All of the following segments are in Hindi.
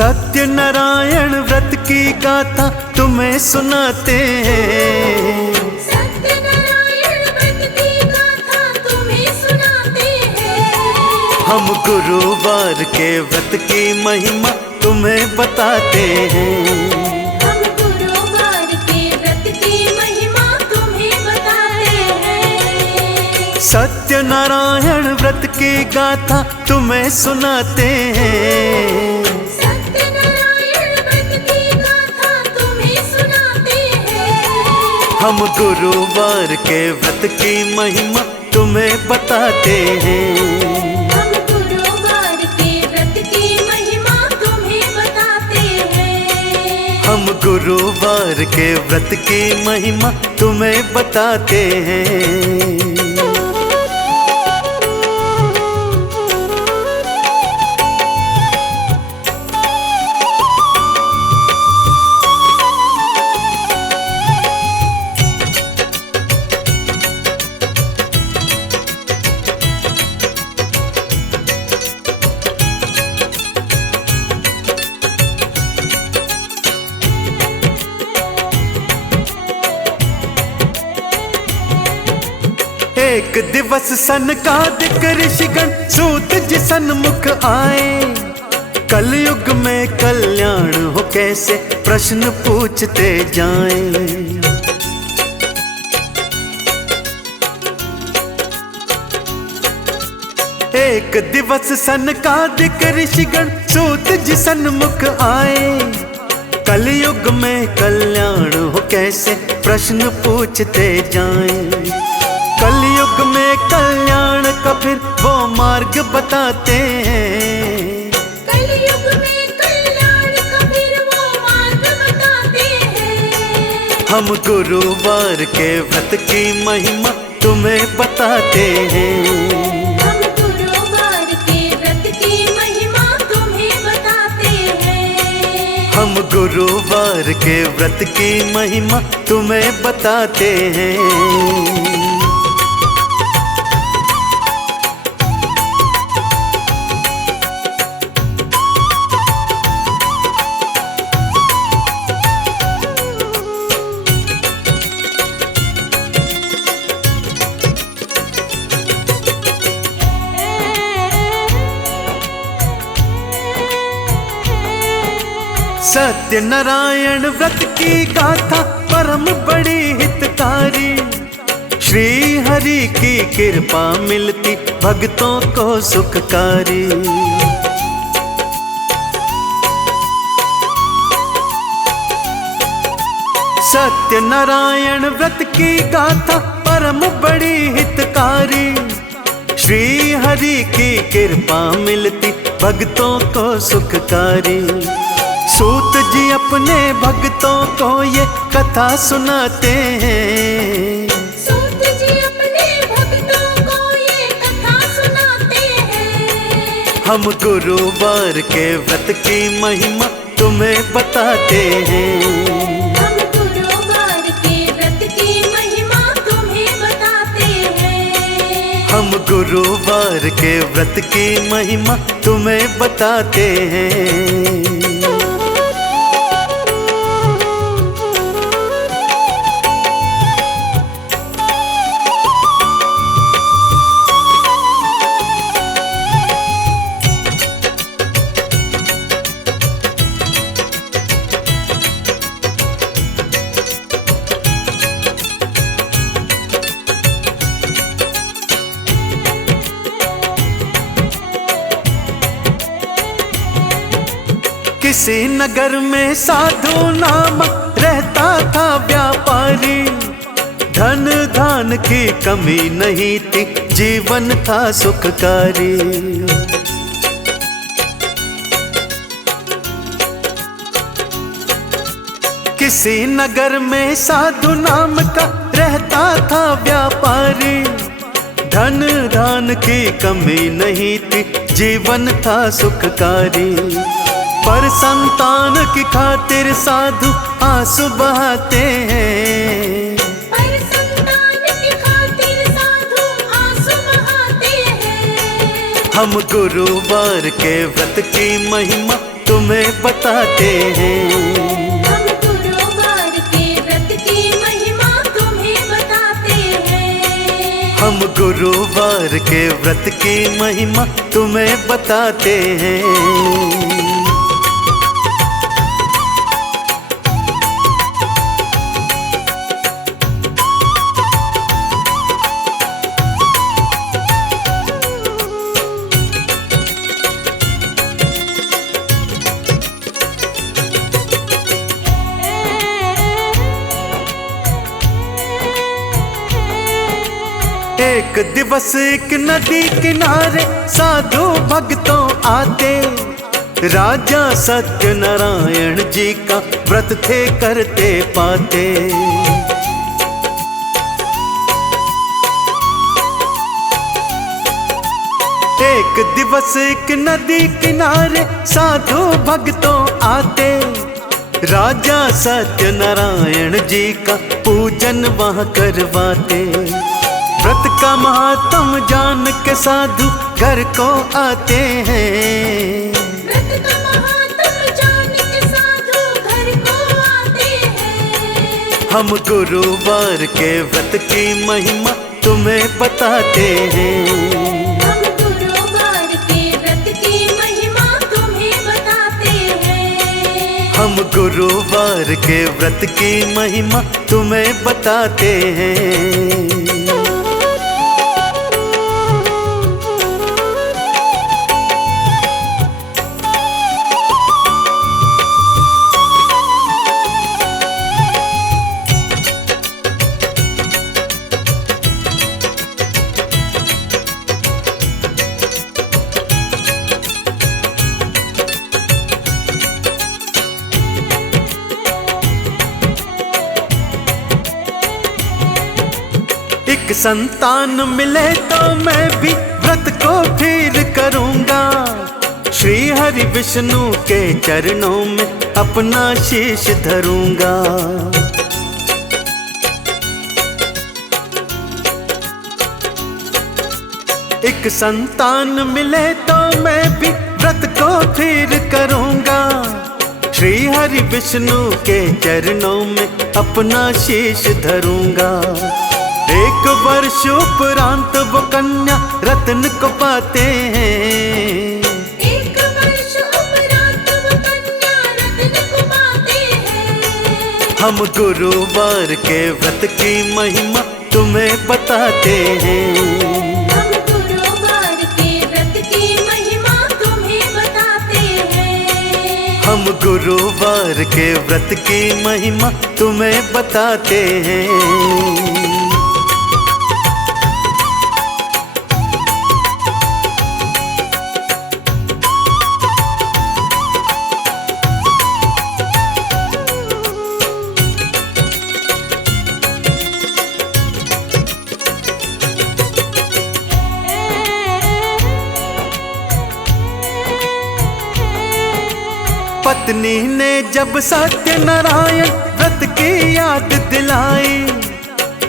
सत्य नारायण व्रत की गाथा तुम्हें सुनाते हैं। सत्य नारायण व्रत की गाथा तुम्हें सुनाते हैं। हम गुरुवार के व्रत की महिमा तुम्हें बताते हैं। हम गुरुवार के व्रत की महिमा तुम्हें बताते हैं। सत्य नारायण व्रत की गाथा तुम्हें सुनाते हैं। हम गुरुवार के व्रत की महिमा तुम्हें बताते हैं। हम गुरुवार के व्रत की महिमा तुम्हें बताते हैं। हम गुरुवार के व्रत की महिमा तुम्हें बताते हैं। एक दिवस सनकादिक ऋषिगण सूत जी सन्मुख आए। कलयुग में कल्याण हो कैसे प्रश्न पूछते जाएं। एक दिवस सनकादिक ऋषिगण सूत जी सन्मुख आए। कलयुग में कल्याण हो कैसे प्रश्न पूछते जाएं। कलयुग में कल्याण का फिर वो मार्ग बताते हैं। कलयुग में कल्याण का फिर वो मार्ग बताते हैं। हम गुरुवार के व्रत की महिमा तुम्हें बताते हैं। हम गुरुवार के व्रत की महिमा तुम्हें बताते हैं। हम गुरुवार के व्रत की महिमा तुम्हें बताते हैं। सत्य नारायण व्रत की गाथा परम बड़ी हितकारी। श्री हरि की कृपा मिलती भक्तों को सुखकारी। सत्य नारायण व्रत की गाथा परम बड़ी हितकारी। श्री हरि की कृपा मिलती भक्तों को सुखकारी। सूत जी अपने भक्तों को ये कथा सुनाते हैं। सूत जी अपने भक्तों को ये कथा सुनाते हैं। हम गुरुवार के व्रत की महिमा तुम्हें बताते हैं। हम गुरुवार के व्रत की महिमा तुम्हें बताते हैं। हम गुरुवार के व्रत की महिमा तुम्हें बताते हैं। किसी नगर में साधु नामक रहता था व्यापारी। धन धान की कमी नहीं थी, जीवन था सुखकारी। किसी नगर में साधु नाम का रहता था व्यापारी। धन धान की कमी नहीं थी, जीवन था सुखकारी। पर संतान की खातिर साधु आंसू बहाते हैं। पर संतान की खातिर साधु आंसू बहाते हैं। हम गुरुवार के व्रत की महिमा तुम्हें बताते हैं। हम गुरुवार के व्रत की महिमा तुम्हें बताते हैं। हम गुरुवार के व्रत की महिमा तुम्हें बताते हैं। एक दिवस एक नदी किनारे साधु भक्तों आते, राजा सत्यनारायण जी का व्रत थे करते पाते। एक दिवस एक नदी किनारे साधु भक्तों आते, राजा सत्यनारायण जी का पूजन वहाँ करवाते। व्रत का महात्म जान के साधु घर को आते हैं। व्रत का महात्म जान के साधु घर को आते हैं। हम गुरुवार के व्रत की महिमा तुम्हें बताते हैं। हम गुरुवार के व्रत की महिमा तुम्हें बताते हैं। हम गुरुवार के व्रत की महिमा तुम्हें बताते हैं। एक संतान मिले तो मैं भी व्रत को फिर करूंगा, श्री हरि विष्णु के चरणों में अपना शीश धरूंगा। एक संतान मिले तो मैं भी व्रत को फिर करूंगा, श्री हरि विष्णु के चरणों में अपना शीश धरूंगा। एक वर्ष उपरांत वो कन्या रत्न को पाते हैं। एक वर्ष उपरांत वो कन्या रत्न को पाते हैं। हम गुरुवार के व्रत की महिमा तुम्हें बताते हैं। हम गुरुवार के व्रत की महिमा तुम्हें बताते हैं। हम गुरुवार के व्रत की महिमा तुम्हें बताते हैं। पत्नी ने जब सत्यनारायण व्रत की याद दिलाई,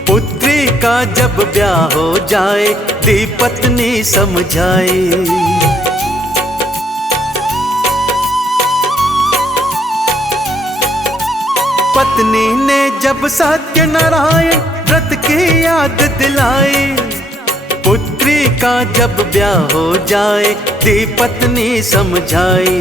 पुत्री का जब ब्याह हो जाए दी पत्नी समझाई। पत्नी ने जब सत्यनारायण व्रत की याद दिलाई, पुत्री का जब ब्याह हो जाए दी पत्नी समझाई।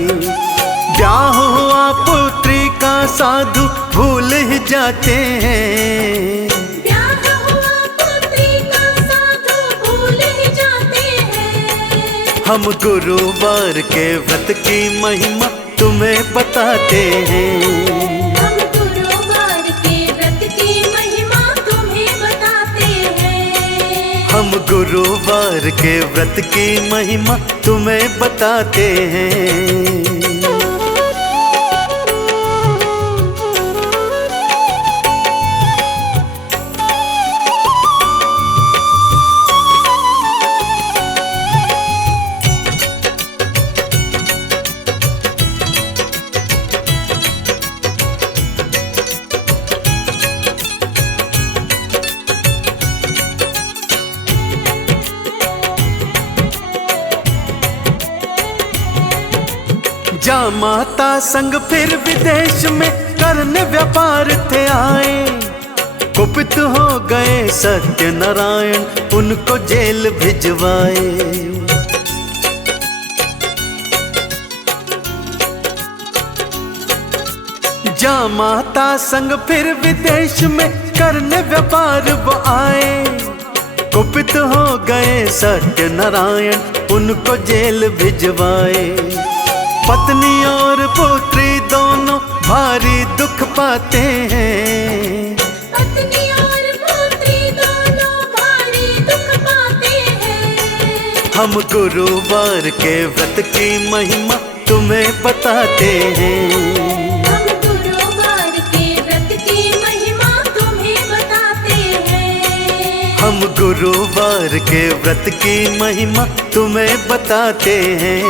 ब्याह हुआ पुत्री का साधु भूल ही जाते हैं। ब्याह हुआ पुत्री का साधु भूल ही जाते हैं। हम गुरुवार के व्रत की महिमा तुम्हें बताते हैं। हम गुरुवार के व्रत की महिमा तुम्हें बताते हैं। हम गुरुवार के व्रत की महिमा तुम्हें बताते हैं। जा माता संग फिर विदेश में करने व्यापार थे आए, कुपित हो गए सत्यनारायण, उनको जेल भिजवाए। जा माता संग फिर विदेश में करने व्यापार वो आए, कुपित हो गए सत्यनारायण, उनको जेल भिजवाए। पत्नी और पुत्री दोनों भारी दुख पाते हैं, पत्नी और पुत्री दोनों भारी दुख पाते हैं। हम गुरुवार के व्रत की महिमा तुम्हें बताते हैं, हम गुरुवार के व्रत की महिमा तुम्हें बताते हैं। हम गुरुवार के व्रत की महिमा तुम्हें बताते हैं।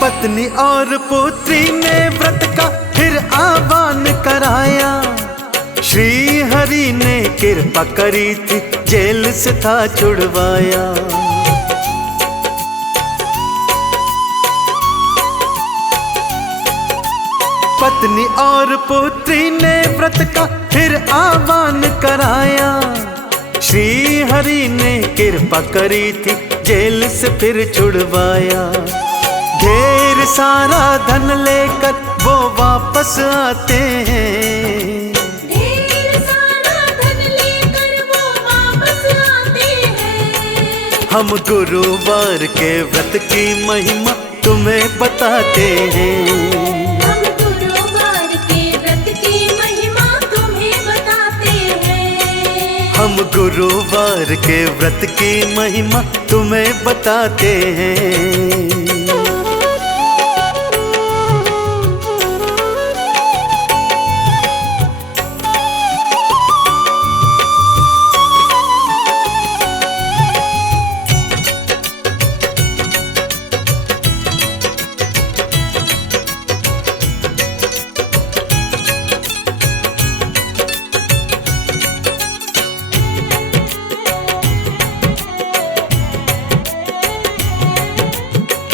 पत्नी और पुत्री ने व्रत का फिर आह्वान कराया, श्री हरि ने कृपा करी थी, जेल से था छुड़वाया। पत्नी और पुत्री ने व्रत का फिर आह्वान कराया, श्री हरि ने कृपा करी थी, जेल से फिर छुड़वाया। ढेर सारा धन लेकर वो वापस आते हैं, ढेर सारा धन लेकर वो वापस आते हैं। हम गुरुवार के व्रत की महिमा तुम्हें बताते हैं, हम गुरुवार के व्रत की महिमा तुम्हें बताते हैं। हम गुरुवार के व्रत की महिमा तुम्हें बताते हैं।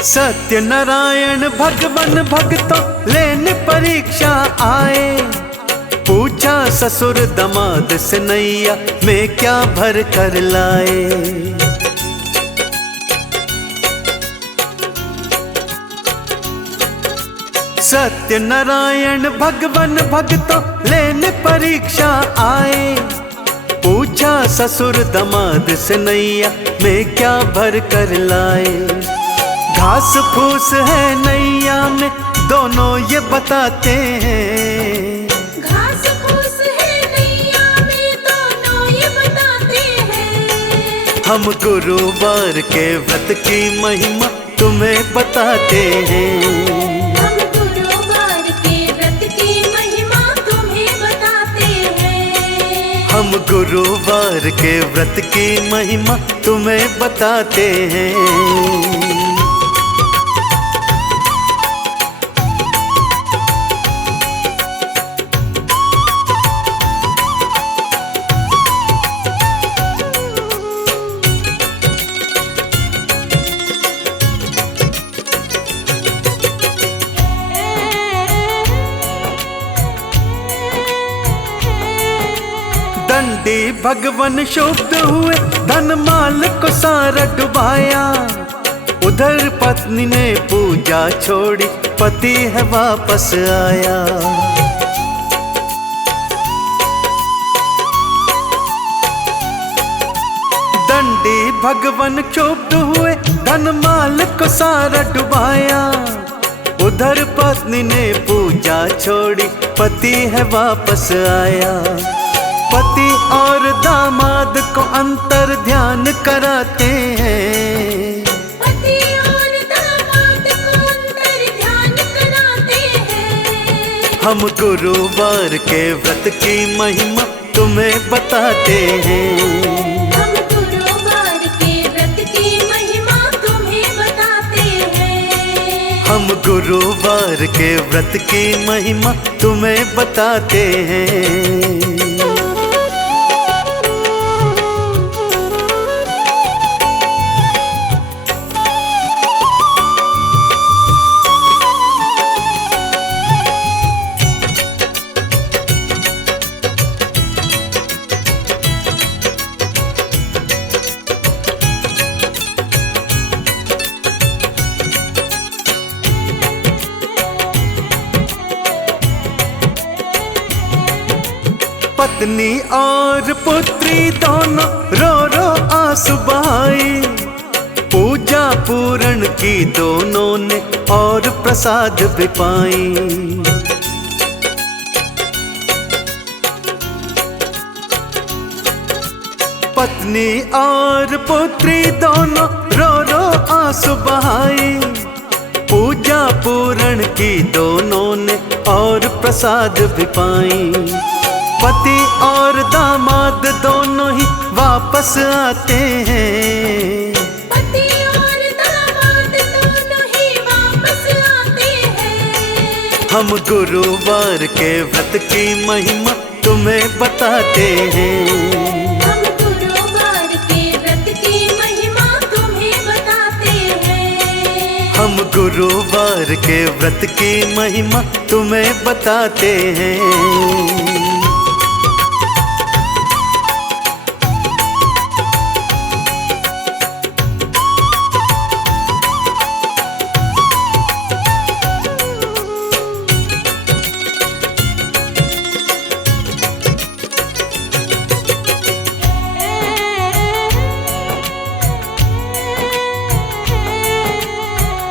सत्यनारायण भगवान भक्तों लेने परीक्षा आए, पूछा ससुर दमाद से नैया में क्या भर कर लाए। सत्यनारायण भगवान भक्तों लेने परीक्षा आए, पूछा ससुर दमाद से नैया में क्या भर कर लाए। घास फूस है नैया में दोनों ये बताते हैं, घास फूस है नैया में दोनों ये बताते हैं। हम गुरुवार के व्रत की महिमा तुम्हें बताते हैं, हम गुरुवार के व्रत की महिमा तुम्हें बताते हैं। हम गुरुवार के व्रत की महिमा तुम्हें बताते हैं। दंडी भगवान शुद्ध हुए, धन माल को सारा डुबाया, उधर पत्नी ने पूजा छोड़ी, पति है वापस आया। दंडी भगवान शुद्ध हुए, धन माल को सारा डुबाया, उधर पत्नी ने पूजा छोड़ी, पति है वापस आया। पति और दामाद को अंतर ध्यान कराते हैं, पति और दामाद को अंतर ध्यान कराते हैं। हम गुरुवार के व्रत की महिमा तुम्हें बताते हैं। हम गुरुवार के व्रत की महिमा तुम्हें बताते हैं। हम गुरुवार के व्रत की महिमा तुम्हें बताते हैं। पत्नी और पुत्री दोनों रो रो आंसू बहाए, पूजा पूर्ण की दोनों ने और प्रसाद भी पाई। पत्नी और पुत्री दोनों रो रो आंसू बहाए, पूजा पूर्ण की दोनों ने और प्रसाद भी पाई। पति और दामाद दोनों ही वापस आते हैं। पति और दामाद दोनों ही वापस आते हैं। हम गुरुवार के व्रत की महिमा तुम्हें बताते हैं। हम गुरुवार के व्रत की महिमा तुम्हें बताते हैं। हम गुरुवार के व्रत की महिमा तुम्हें बताते हैं।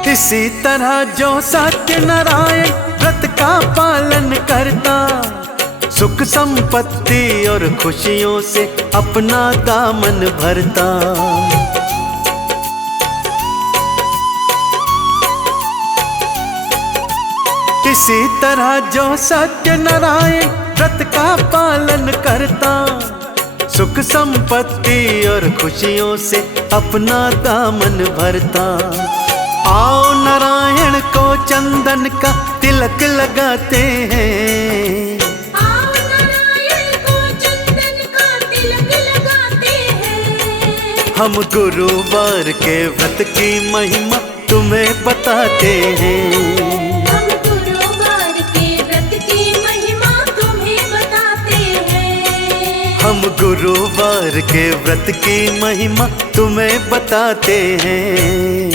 इसी तरह जो सत्यनारायण व्रत का पालन करता, सुख संपत्ति और खुशियों से अपना दामन भरता। इसी तरह जो सत्यनारायण व्रत का पालन करता, सुख संपत्ति और खुशियों से अपना दामन भरता। आओ नारायण को चंदन का तिलक लगाते हैं। आओ नारायण को चंदन का तिलक लगाते हैं। हम गुरुवार के व्रत की महिमा तुम्हें बताते हैं। हम गुरुवार के व्रत की महिमा तुम्हें बताते हैं। हम गुरुवार के व्रत की महिमा तुम्हें बताते हैं।